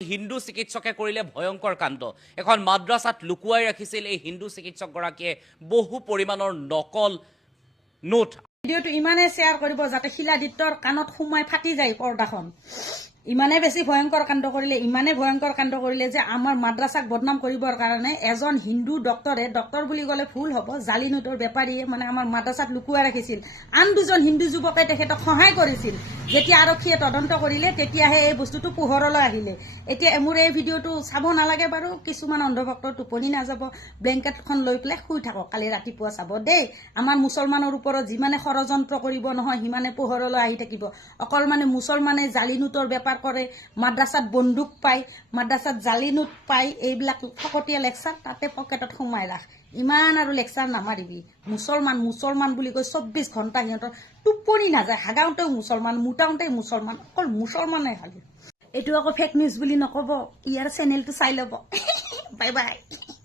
হিন্দু চিকিৎসকে কৰিলে ভয়ংকৰ কাণ্ড এখন মাদ্ৰাছাত লুকুৱাই ৰাখিছিল এই হিন্দু চিকিৎসকগৰাকীয়ে বহু পৰিমাণৰ নকল নোট ভিডিঅ'টো ইমানে শ্বেয়াৰ কৰিব যাতে শিলাদিত্যৰ কাণত সোমাই ফাটি যায় পৰ্দাখন ইমানে বেছি ভয়ংকৰ কাণ্ড কৰিলে ইমানে ভয়ংকৰ কাণ্ড কৰিলে যে আমাৰ মাদ্ৰাছাক বদনাম কৰিবৰ কাৰণে এজন হিন্দু ডক্টৰ বুলি গলে ভুল হ'ব জালি নোটৰ বেপাৰীয়ে মানে আমাৰ মাদ্ৰাছাত লুকুৱাই ৰাখিছিল আন দুজন হিন্দু যুৱকে তেখেতক সহায় কৰিছিল যেতিয়া আৰক্ষীয়ে তদন্ত কৰিলে তেতিয়াহে এই বস্তুটো পোহৰলৈ আহিলে এতিয়া মোৰ এই ভিডিঅ'টো চাব নালাগে বাৰু কিছুমান অন্ধভক্তৰ টোপনি নাযাব ব্লেংকেটখন লৈ পেলাই শুই থাকক কালি ৰাতিপুৱা চাব দেই আমাৰ মুছলমানৰ ওপৰত যিমানে ষড়যন্ত্ৰ কৰিব নহয় সিমানে পোহৰলৈ আহি থাকিব অকল মানে মুছলমানে জালি নোটৰ বেপাৰ কৰে মাদ্ৰাছাত বন্দুক পায় মাদ্ৰাছাত জালি নোট পায় এইবিলাক ফকতীয়া লেকচাৰ তাতে পকেটত সোমাই ৰাখ ইমান আৰু লেকচাৰ নামাৰিবি মুছলমান বুলি কৈ 24 ঘণ্টা সিহঁতৰ টোপনি নাযায় হাগাওঁতেও মুছলমান মুটাওঁতেও মুছলমান অকল মুছলমানে খালি এইটো আকৌ ফেক নিউজ বুলি নক'ব ইয়াৰ চেনেলটো চাই ল'ব বাই বাই